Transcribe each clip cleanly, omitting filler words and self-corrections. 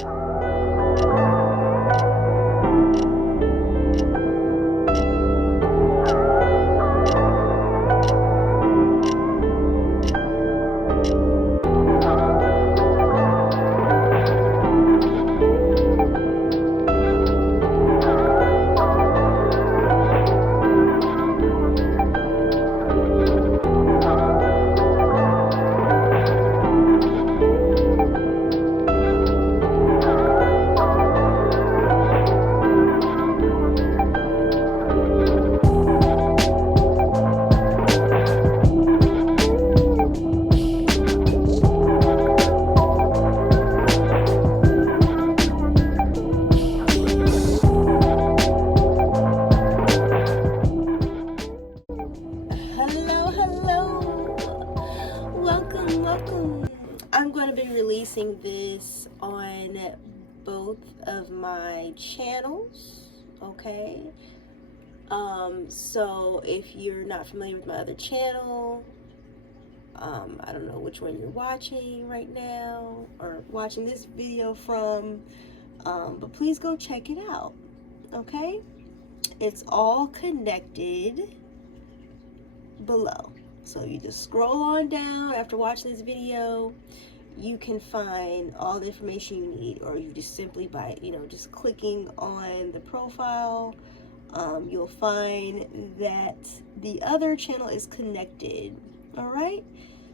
Welcome. I'm going to be releasing this on both of my channels, okay? So if you're not familiar with my other channel, I don't know which one you're watching right now or watching this video from, but please go check it out, okay? It's all connected below. So you just scroll on down after watching this video, you can find all the information you need, or you just simply by, just clicking on the profile, you'll find that the other channel is connected. All right.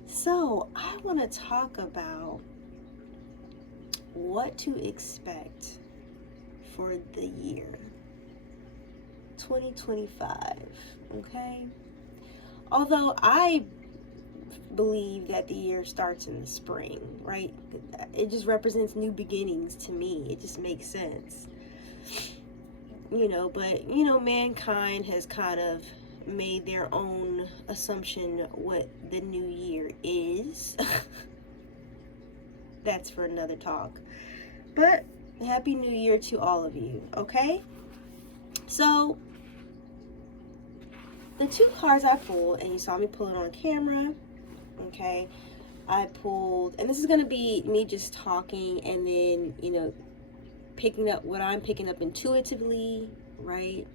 So I want to talk about what to expect for the year 2025. Okay. Although I believe that the year starts in the spring, right? It just represents new beginnings to me. It just makes sense. But mankind has kind of made their own assumption what the new year is. That's for another talk. But Happy New Year to all of you, okay? So the two cards I pulled, and you saw me pull it on camera, okay? I pulled, and this is going to be me just talking and then, picking up what I'm picking up intuitively, right?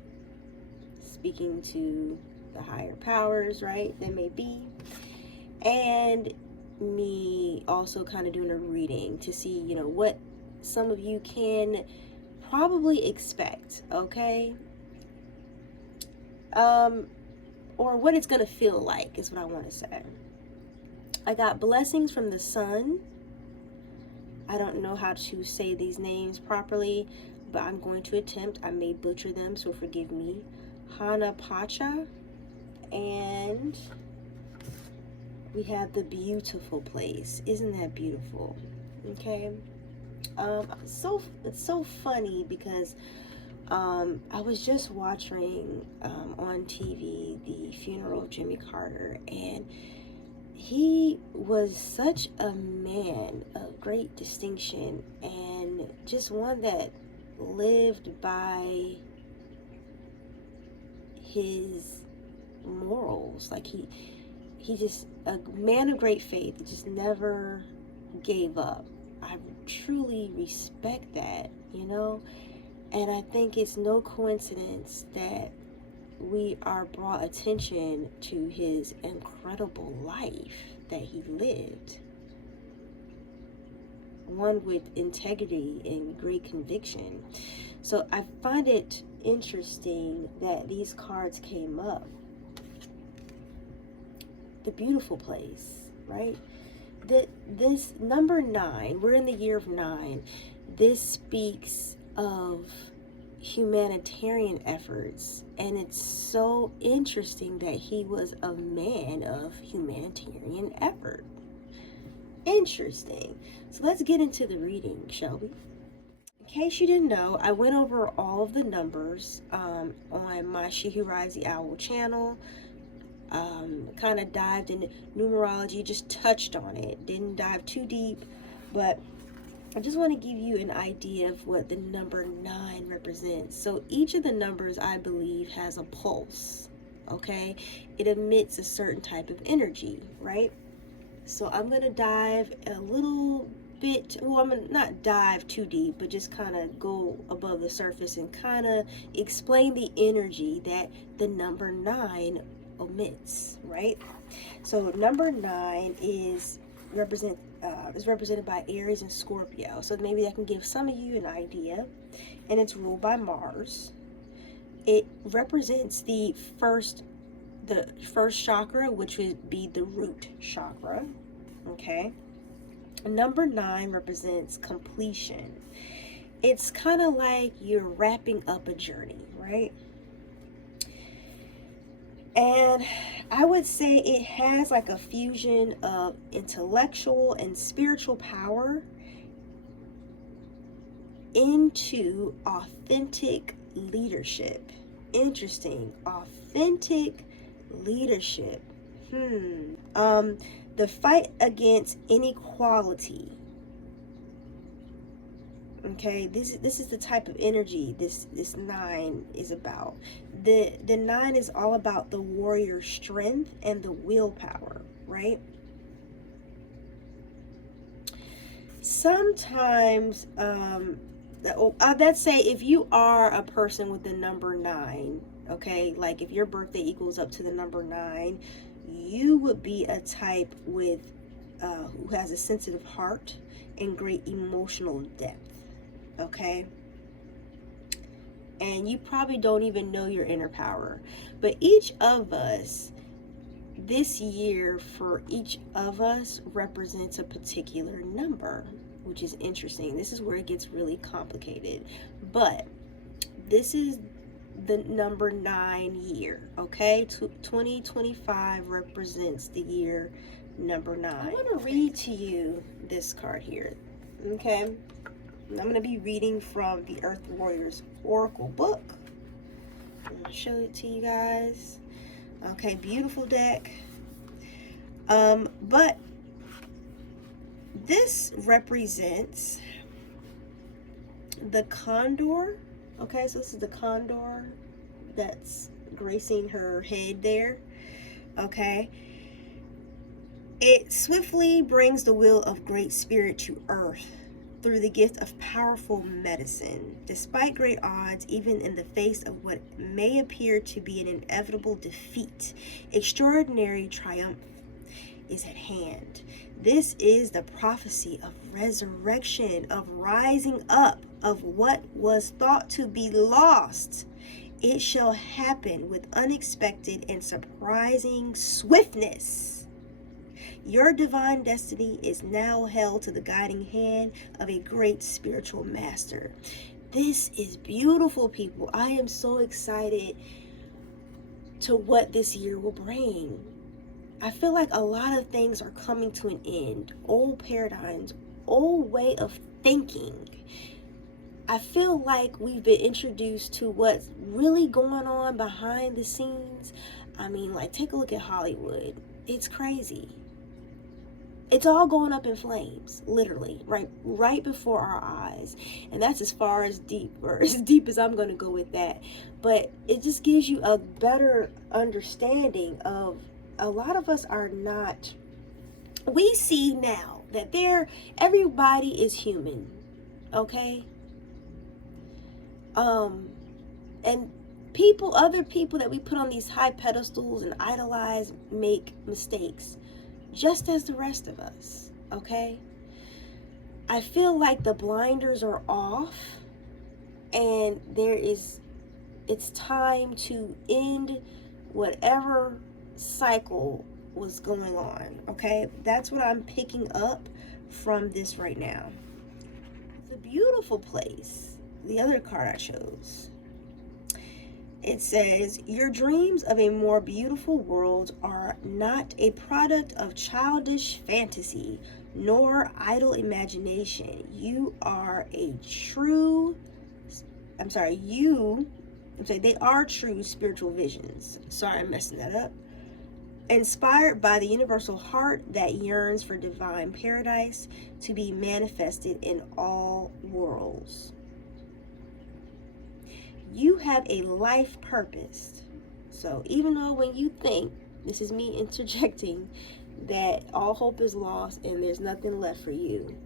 Speaking to the higher powers, right? That may be. And me also kind of doing a reading to see, what some of you can probably expect, okay? Or what it's going to feel like is what I want to say. I got blessings from the sun. I don't know how to say these names properly, but I'm going to attempt. I may butcher them, so forgive me. Hana Pacha. And we have the beautiful place. Isn't that beautiful? Okay. It's so funny because I was just watching on TV the funeral of Jimmy Carter, and he was such a man of great distinction and just one that lived by his morals. Like he just a man of great faith, just never gave up. I truly respect that, and I think it's no coincidence that we are brought attention to his incredible life that he lived. One with integrity and great conviction. So I find it interesting that these cards came up. The beautiful place, right? This number 9, we're in the year of 9. This speaks of humanitarian efforts, and it's so interesting that he was a man of humanitarian effort. Interesting. So let's get into the reading, shall we? In case you didn't know, I went over all of the numbers on my She Who Rides the Owl channel. Kind of dived into numerology, just touched on it, didn't dive too deep, but I just want to give you an idea of what the number 9 represents. So each of the numbers, I believe, has a pulse, okay? It emits a certain type of energy, right? So I'm going to dive a little bit, well, I'm gonna not dive too deep, but just kind of go above the surface and kind of explain the energy that the number 9 omits, right? So number 9 is represented by Aries and Scorpio. So maybe that can give some of you an idea. And it's ruled by Mars. It represents the first chakra, which would be the root chakra. Okay. Number 9 represents completion. It's kind of like you're wrapping up a journey, right? And I would say it has like a fusion of intellectual and spiritual power into authentic leadership. Interesting. Authentic leadership. The fight against inequality. Okay, this is the type of energy this 9 is about. The 9 is all about the warrior strength and the willpower, right? Sometimes, let's say if you are a person with the number 9, okay, like if your birthday equals up to the number 9, you would be a type with who has a sensitive heart and great emotional depth, okay? And you probably don't even know your inner power. But each of us, this year for each of us represents a particular number, which is interesting. This is where it gets really complicated. But this is the number 9 year, okay? 2025 represents the year number 9. I want to read to you this card here, okay? I'm going to be reading from the Earth Warriors Oracle book. I'm going to show it to you guys. Okay, beautiful deck. But this represents the condor. Okay, so this is the condor that's gracing her head there. Okay. It swiftly brings the will of great spirit to earth through the gift of powerful medicine. Despite great odds, even in the face of what may appear to be an inevitable defeat, extraordinary triumph is at hand. This is the prophecy of resurrection, of rising up of what was thought to be lost. It shall happen with unexpected and surprising swiftness. Your divine destiny is now held to the guiding hand of a great spiritual master. This is beautiful, people. I am so excited to what this year will bring. I feel like a lot of things are coming to an end. Old paradigms, old way of thinking. I feel like we've been introduced to what's really going on behind the scenes. I mean, like, take a look at Hollywood. It's crazy. It's all going up in flames, literally, right before our eyes. And that's as far as deep, or as deep as I'm going to go with that. But it just gives you a better understanding of a lot of us are not. We see now that everybody is human, okay? And other people that we put on these high pedestals and idolize make mistakes, just as the rest of us, okay? I feel like the blinders are off, and it's time to end whatever cycle was going on, okay? That's what I'm picking up from this right now. It's a beautiful place. The other card I chose, it says, your dreams of a more beautiful world are not a product of childish fantasy nor idle imagination. They are true spiritual visions. Sorry, I'm messing that up. Inspired by the universal heart that yearns for divine paradise to be manifested in all worlds. You have a life purpose. So even though when you think, this is me interjecting, that all hope is lost and there's nothing left for you,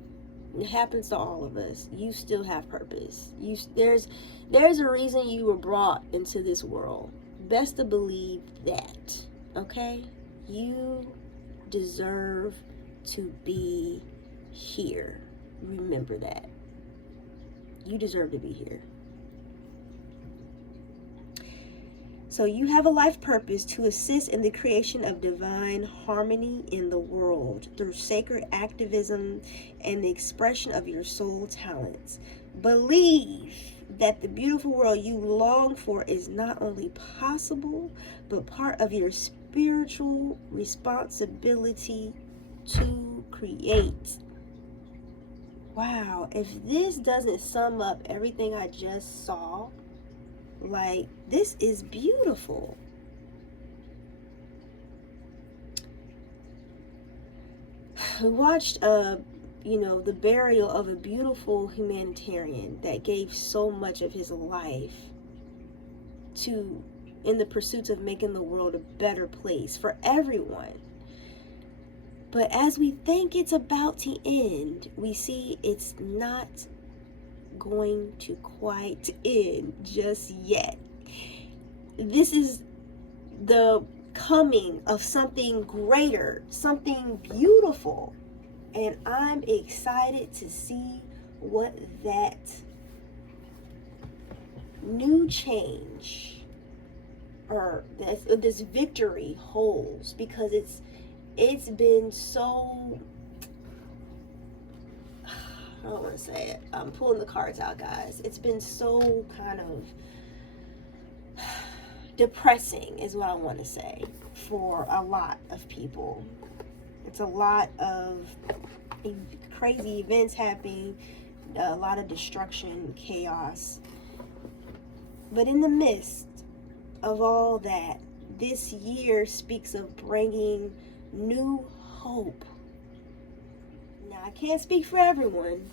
It happens to all of us. You still have purpose. There's a reason you were brought into this world. Best to believe that. Okay? You deserve to be here. Remember that. You deserve to be here. So you have a life purpose to assist in the creation of divine harmony in the world through sacred activism and the expression of your soul talents. Believe that the beautiful world you long for is not only possible, but part of your spiritual responsibility to create. Wow, if this doesn't sum up everything I just saw, like, this is beautiful. We watched the burial of a beautiful humanitarian that gave so much of his life in the pursuit of making the world a better place for everyone. But as we think it's about to end, we see it's not going to quite end just yet. This is the coming of something greater, something beautiful, and I'm excited to see what that new change or this victory holds, because it's been so, I don't want to say it. I'm pulling the cards out, guys. It's been so kind of depressing is what I want to say for a lot of people. It's a lot of crazy events happening, a lot of destruction, chaos. But in the midst of all that, this year speaks of bringing new hope. Now, I can't speak for everyone,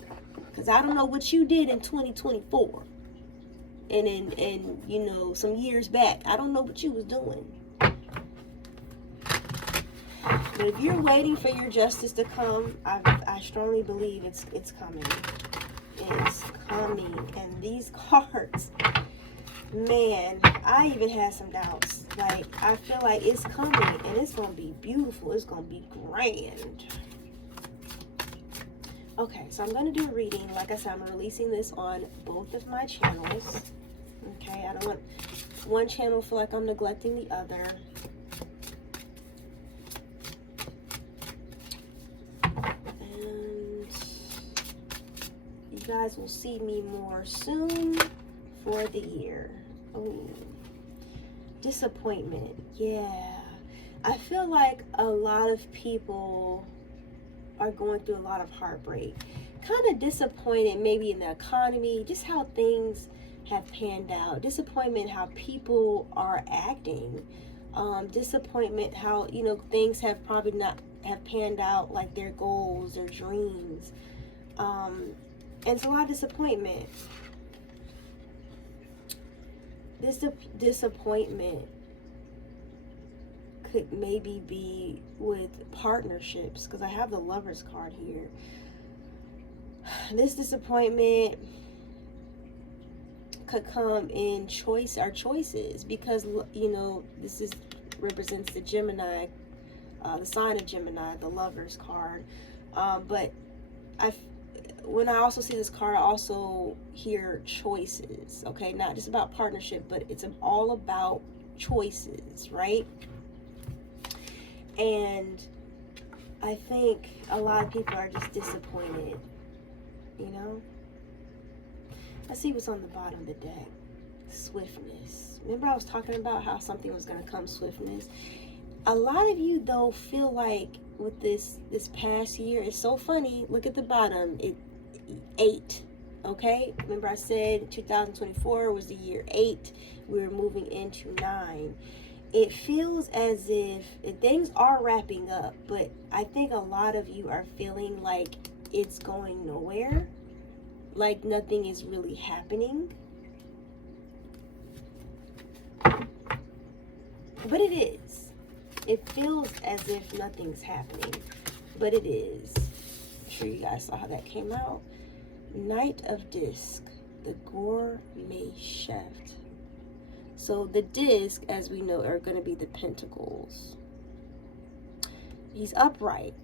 because I don't know what you did in 2024 and in some years back. I don't know what you was doing. But if you're waiting for your justice to come, I strongly believe it's coming. It's coming. And these cards, man, I even had some doubts. Like, I feel like it's coming and it's going to be beautiful. It's going to be grand. Okay, so I'm going to do a reading. Like I said, I'm releasing this on both of my channels. Okay, I don't want one channel to feel like I'm neglecting the other. And you guys will see me more soon for the year. Oh, disappointment. Yeah, I feel like a lot of people are going through a lot of heartbreak, kind of disappointed maybe in the economy, just how things have panned out, disappointment how people are acting, disappointment how things have probably not have panned out like their goals, their dreams, and it's a lot of disappointment. This disappointment could maybe be with partnerships, because I have the Lover's card here. This disappointment could come in our choices, because this represents the Gemini, the sign of Gemini, the Lover's card. But when I also see this card, I also hear choices. Okay, not just about partnership, but it's all about choices, right? And I think a lot of people are just disappointed, Let's see what's on the bottom of the deck. Swiftness. Remember I was talking about how something was going to come, swiftness? A lot of you, though, feel like with this past year, it's so funny. Look at the bottom. 8. Okay? Remember I said 2024 was the year 8. We were moving into 9. It feels as if things are wrapping up, but I think a lot of you are feeling like it's going nowhere, like nothing is really happening. But it is. It feels as if nothing's happening, but it is. I'm sure you guys saw how that came out. Knight of Disc, the Gourmet Chef. So the disc, as we know, are going to be the pentacles. He's upright.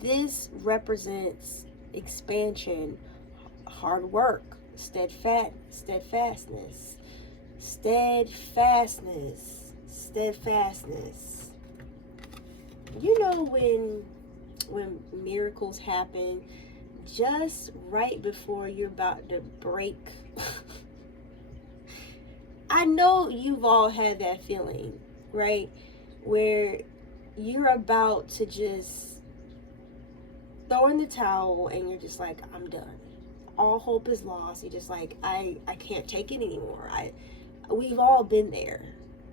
This represents expansion, hard work, steadfastness. You know, when miracles happen just right before you're about to break. I know you've all had that feeling, right? Where you're about to just throw in the towel and you're just like, I'm done. All hope is lost. You're just like, I can't take it anymore. We've all been there.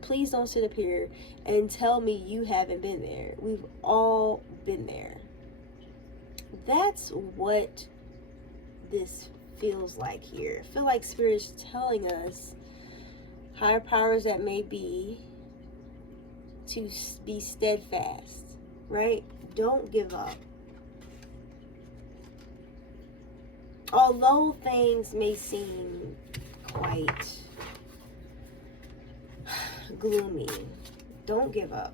Please don't sit up here and tell me you haven't been there. We've all been there. That's what this feels like here. I feel like Spirit's telling us, higher powers that may be, to be steadfast, right? Don't give up. Although things may seem quite gloomy, don't give up.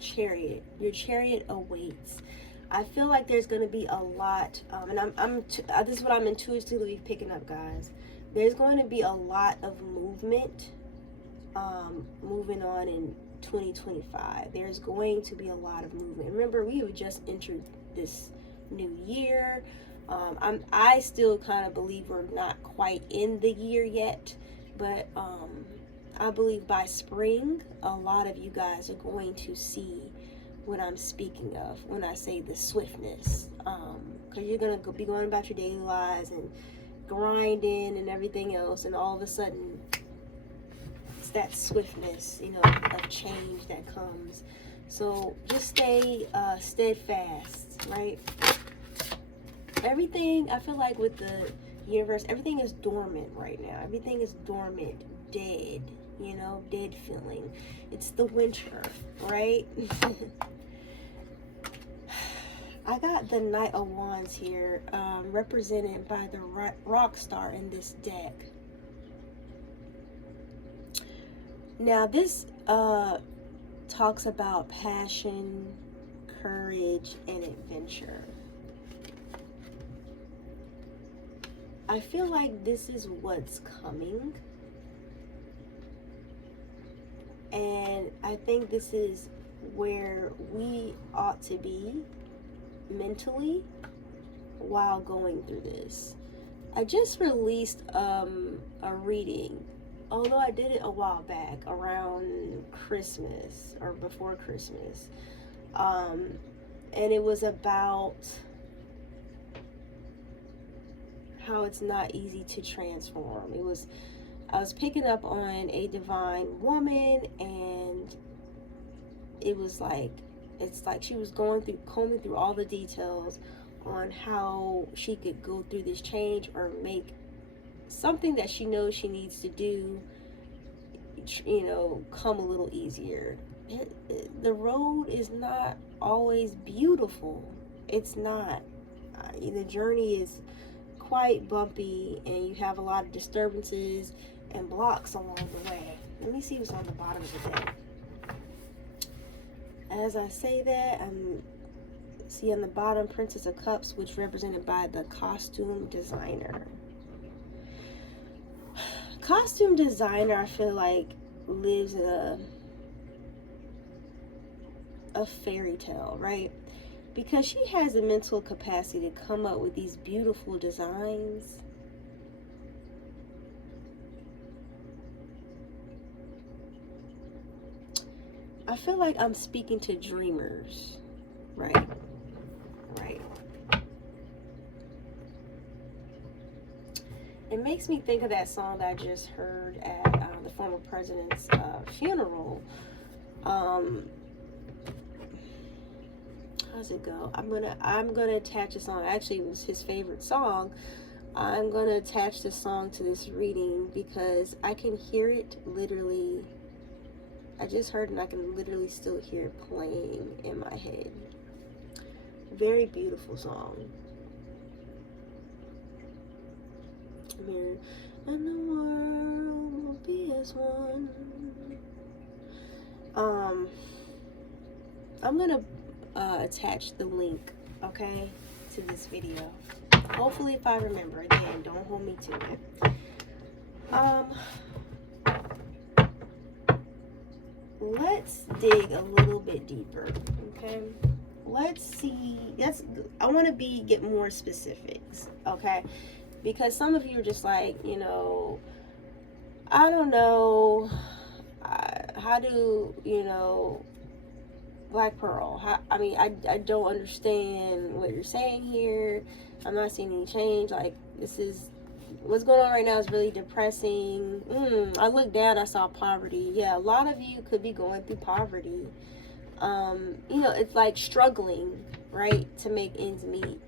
Chariot, your chariot awaits. I feel like there's going to be a lot, and this is what I'm intuitively picking up, guys. There's going to be a lot of movement, moving on in 2025. There's going to be a lot of movement. Remember, we have just entered this new year. I still kind of believe we're not quite in the year yet, but I believe by spring, a lot of you guys are going to see what I'm speaking of when I say the swiftness. Because you're going to be going about your daily lives and grinding and everything else, and all of a sudden, it's that swiftness, of change that comes. So just stay steadfast, right? Everything, I feel like with the universe, everything is dormant right now. Everything is dormant, dead, dead feeling. It's the winter, right? I got the Knight of Wands here, represented by the rock star in this deck. Now this talks about passion, courage, and adventure. I feel like this is what's coming. And I think this is where we ought to be mentally while going through this. I just released a reading, although I did it a while back, around Christmas or before Christmas. And it was about how it's not easy to transform. I was picking up on a divine woman, and it's like she was combing through all the details on how she could go through this change or make something that she knows she needs to do, come a little easier. The road is not always beautiful. It's not. The journey is quite bumpy, and you have a lot of disturbances and blocks along the way. Let me see what's on the bottom of the deck. As I say that, see on the bottom, Princess of Cups, which represented by the costume designer. Costume designer, I feel like, lives in a fairy tale, right? Because she has the mental capacity to come up with these beautiful designs. I feel like I'm speaking to dreamers, right? Right. It makes me think of that song that I just heard at the former president's funeral. How's it go? I'm gonna attach a song. Actually, it was his favorite song. I'm gonna attach the song to this reading because I can hear it literally I just heard, and I can literally still hear it playing in my head. Very beautiful song. Mirror, and the world will be as one. I'm gonna attach the link, okay, to this video. Hopefully, if I remember. Again, don't hold me to it. Let's dig a little bit deeper, okay? Let's see. I want to get more specifics, okay? Because some of you are just like, I don't know, how do, Black Pearl, I don't understand what you're saying here. I'm not seeing any change. Like, what's going on right now is really depressing. I looked down, I saw poverty. Yeah, a lot of you could be going through poverty. It's like struggling, right, to make ends meet.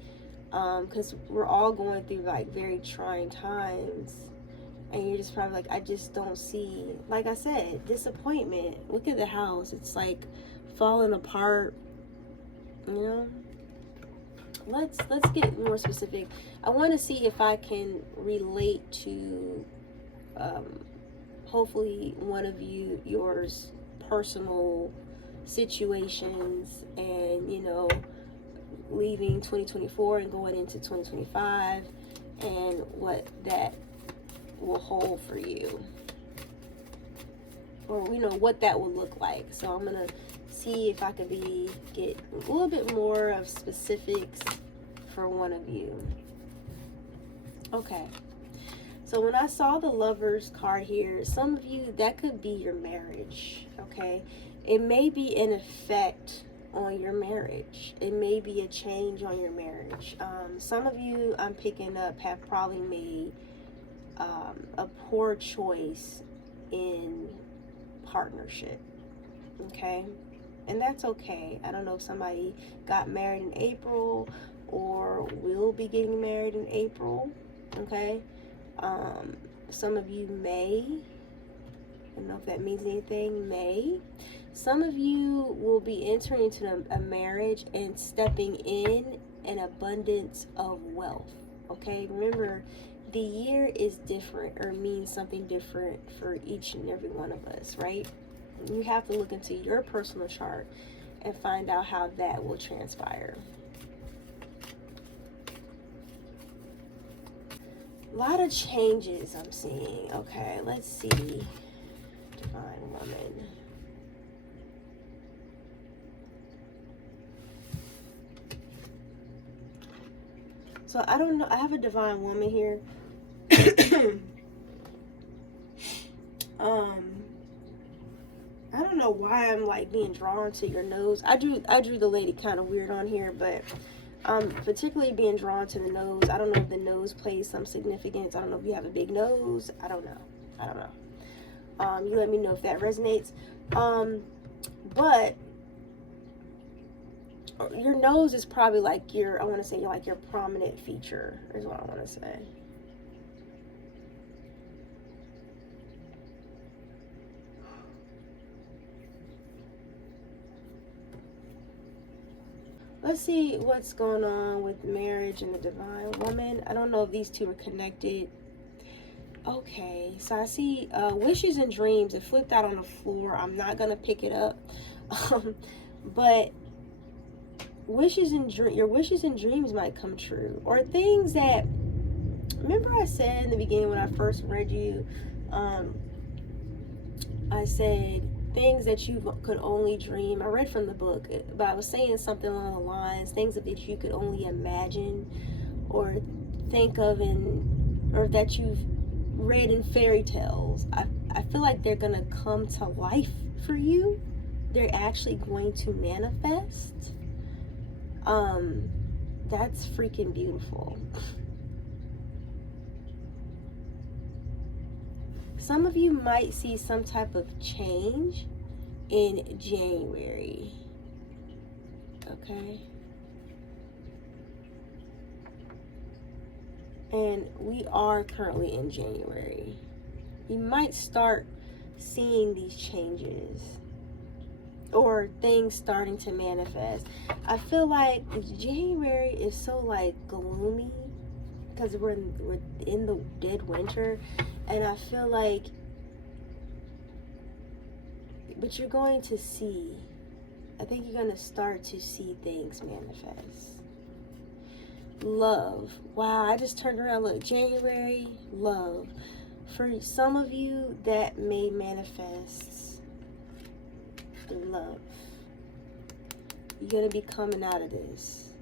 Because we're all going through like very trying times, and you're just probably like, I just don't see, like I said, disappointment. Look at the house, it's like falling apart. Let's get more specific. I want to see if I can relate to hopefully one of yours personal situations, and leaving 2024 and going into 2025, and what that will hold for you, or what that will look like. So I'm gonna see if I could get a little bit more of specifics for one of you. Okay, so when I saw the Lovers card here, some of you, that could be your marriage. Okay, it may be an effect on your marriage. It may be a change on your marriage. Some of you, I'm picking up, have probably made a poor choice in partnership. Okay, and that's okay. I don't know if somebody got married in April or will be getting married in April. Okay, some of you may, I don't know if that means anything, may. Some of you will be entering into a marriage and stepping in an abundance of wealth. Okay, remember, the year is different, or means something different for each and every one of us, right? You have to look into your personal chart and find out how that will transpire. A lot of changes I'm seeing. Okay, let's see. Divine Woman. So I don't know. I have a Divine Woman here. I don't know why I'm like being drawn to your nose. I drew the lady kind of weird on here, but particularly being drawn to the nose. I don't know if the nose plays some significance. I don't know if you have a big nose. I don't know. You let me know if that resonates. But your nose is probably like I want to say like your prominent feature is what I want to say. Let's see what's going on with marriage and the Divine Woman. I don't know if these two are connected. Okay, so I see wishes and dreams. It flipped out on the floor. I'm not gonna pick it up, but your wishes and dreams might come true, or things that, remember I said in the beginning when I first read you, I said things that you could only dream. I read from the book, but I was saying something along the lines, things that you could only imagine or think of, or that you've read in fairy tales. I feel like they're gonna come to life for you. They're actually going to manifest. That's freaking beautiful. Some of you might see some type of change in January. Okay. And we are currently in January. You might start seeing these changes. or things starting to manifest. I feel like January is so like gloomy because we're in the dead winter, and I feel like, but you're going to see, I think you're going to start to see things manifest. Love. Wow, I just turned around. Look, January, love. For some of you, that may manifest through love. You're going to be coming out of this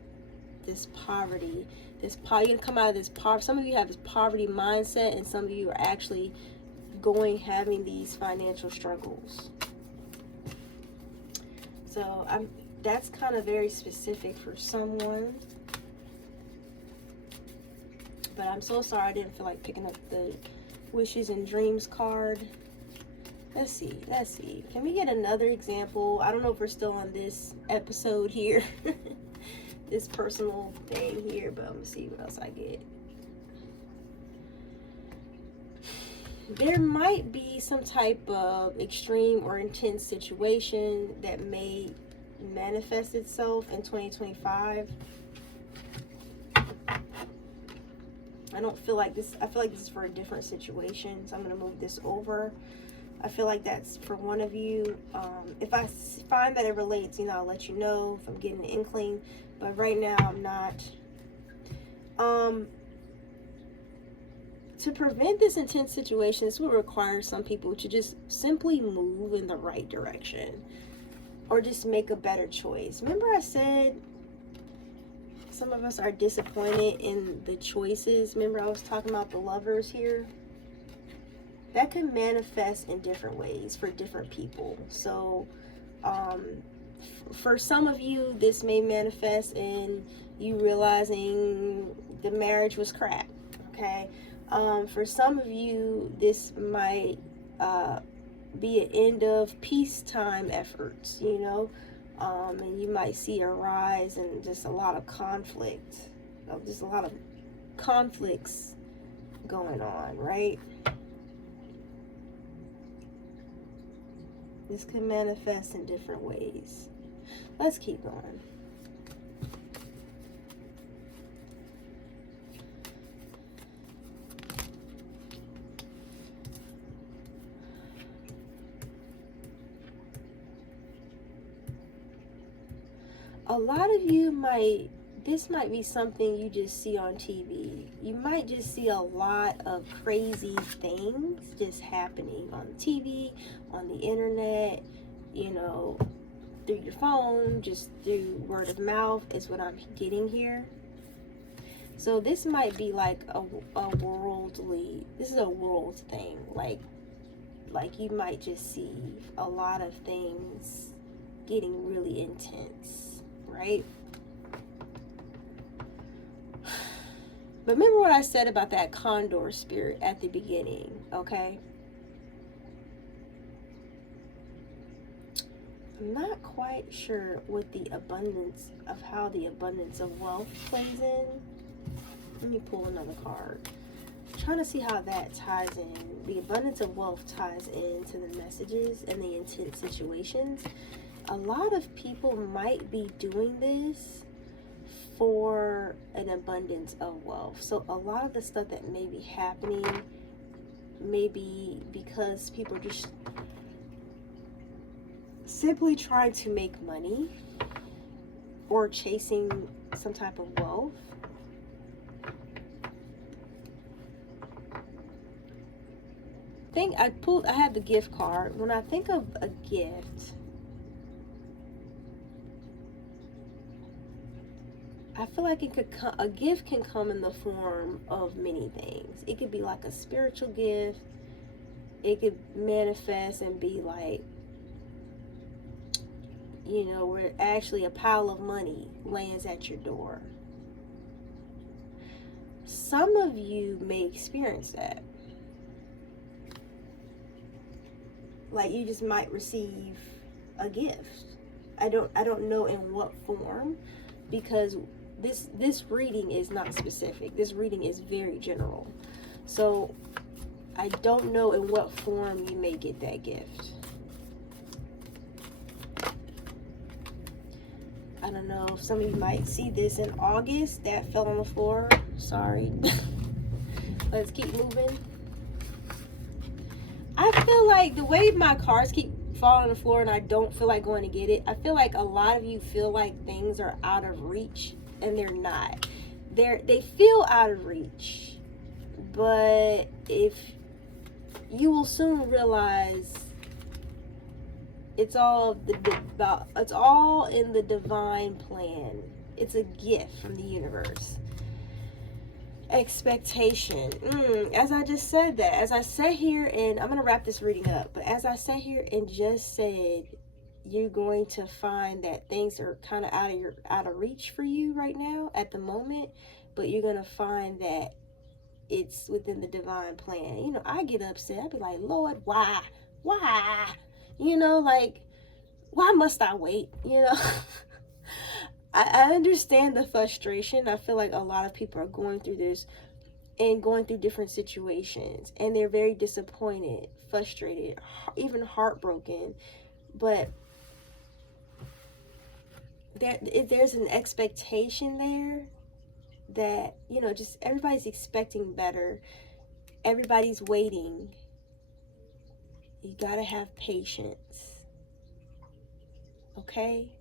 poverty. You're going to come out of this poverty. Some of you have this poverty mindset, and some of you are actually having these financial struggles. So that's kind of very specific for someone. But I'm so sorry I didn't feel like picking up the wishes and dreams card. Let's see. Can we get another example? I don't know if we're still on this episode here. This personal thing here, but I'm going to see what else I get. There might be some type of extreme or intense situation that may manifest itself in 2025. I don't feel like this. I feel like this is for a different situation, so I'm going to move this over. I feel like that's for one of you. If I find that it relates, I'll let you know if I'm getting an inkling. But right now, I'm not. To prevent this intense situation, this will require some people to just simply move in the right direction, or just make a better choice. Remember I said some of us are disappointed in the choices. Remember I was talking about the lovers here? That can manifest in different ways for different people. So for some of you, this may manifest in you realizing the marriage was crap. Okay. For some of you, this might be an end of peacetime efforts, and you might see a rise in just a lot of conflict, just a lot of conflicts going on, right? This can manifest in different ways. Let's keep going. A lot of you this might be something you just see on TV. You might just see a lot of crazy things just happening on TV, on the internet, through your phone, just through word of mouth is what I'm getting here. So this might be like this is a world thing. Like you might just see a lot of things getting really intense, right? But remember what I said about that condor spirit at the beginning, okay? I'm not quite sure what how the abundance of wealth plays in. Let me pull another card. I'm trying to see how that ties in. The abundance of wealth ties into the messages and the intense situations. A lot of people might be doing this for an abundance of wealth. So a lot of the stuff that may be happening may be because people are just simply trying to make money or chasing some type of wealth. I have the gift card. When I think of a gift, I feel like a gift can come in the form of many things. It could be like a spiritual gift. It could manifest and be like, where actually a pile of money lands at your door. Some of you may experience that. Like you just might receive a gift. I don't know in what form, because this reading is not specific. This reading is very general. So I don't know in what form you may get that gift. I don't know if some of you might see this in August. That fell on the floor. Sorry. Let's keep moving. I feel like the way my cards keep falling on the floor and I don't feel like going to get it, I feel like a lot of you feel like things are out of reach, and they're not. They feel out of reach, but if you will soon realize it's all it's all in the divine plan. It's a gift from the universe. Expectation. As I just said that, as I sat here, and I'm going to wrap this reading up, but as I sat here and just said, you're going to find that things are kind of out of reach for you right now at the moment, but you're going to find that it's within the divine plan. You know, I get upset. I'd be like, Lord, why? You know, like, why must I wait? You know, I understand the frustration. I feel like a lot of people are going through this and going through different situations, and they're very disappointed, frustrated, even heartbroken. But there's an expectation there that, you know, just everybody's expecting better. Everybody's waiting. You gotta have patience. Okay?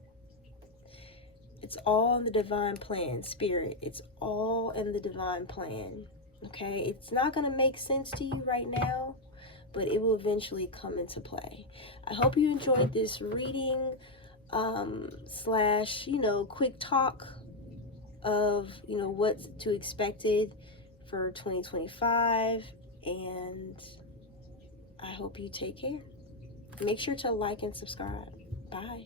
It's all in the divine plan, spirit. It's all in the divine plan. Okay? It's not going to make sense to you right now, but it will eventually come into play. I hope you enjoyed this reading slash, you know, quick talk of, you know, what's to expected for 2025. And I hope you take care. Make sure to like and subscribe. Bye.